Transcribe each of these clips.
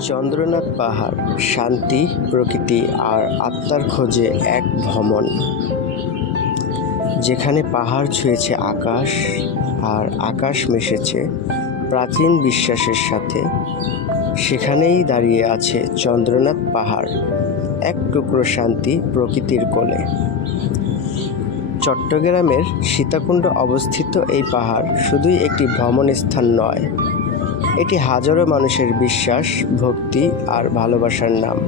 চন্দ্রনাথ পাহাড় শান্তি, প্রকৃতি আর আত্মার খোঁজে এক ভ্রমণ, যেখানে পাহাড় ছুঁয়েছে আকাশ আর আকাশ মিশেছে প্রাচীন বিশ্বাসের সাথে। সেখানেই দাঁড়িয়ে আছে চন্দ্রনাথ পাহাড়, এক টুকরো শান্তি প্রকৃতির কোলে। চট্টগ্রামের সীতাকুণ্ড অবস্থিত এই পাহাড় শুধুই একটি ভ্রমণ স্থান নয়, এটি হাজারো মানুষের বিশ্বাস, ভক্তি আর ভালোবাসার নাম।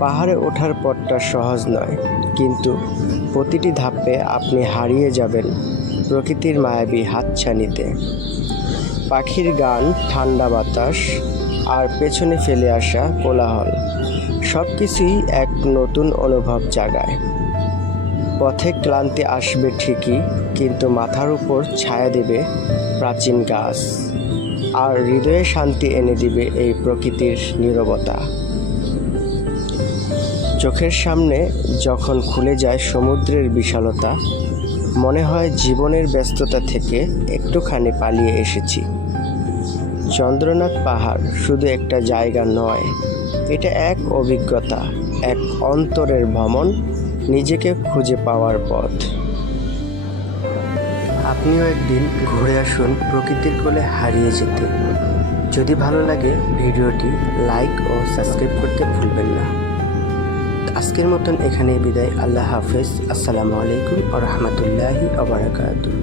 পাহাড়ে ওঠার পথটা সহজ নয়, কিন্তু প্রতিটি ধাপে আপনি হারিয়ে যাবেন প্রকৃতির মায়াবী হাতছানিতে। পাখির গান, ঠান্ডা বাতাস আর পেছনে ফেলে আসা কোলাহল, সব কিছুই এক নতুন অনুভব জাগায়। পথে ক্লান্তি আসবে ঠিকই, কিন্তু মাথার উপর ছায়া দেবে প্রাচীন গাছ, আর হৃদয়ে শান্তি এনে দিবে এই প্রকৃতির নীরবতা। চোখের সামনে যখন খুলে যায় সমুদ্রের বিশালতা, মনে হয় জীবনের ব্যস্ততা থেকে একটুখানি পালিয়ে এসেছি। চন্দ্রনাথ পাহাড় শুধু একটা জায়গা নয়, এটা এক অভিজ্ঞতা, এক অন্তরের ভ্রমণ, নিজেকে খুঁজে পাওয়ার পথ। আপনিও একদিন ঘুরে আসুন প্রকৃতির কোলে হারিয়ে যেতে। যদি ভালো লাগে ভিডিওটি লাইক ও সাবস্ক্রাইব করতে ভুলবেন না। আজকের মতন এখানেই বিদায়। আল্লাহ হাফেজ। আসসালামু আলাইকুম ওয়া রাহমাতুল্লাহি ওয়া বারাকাতুহু।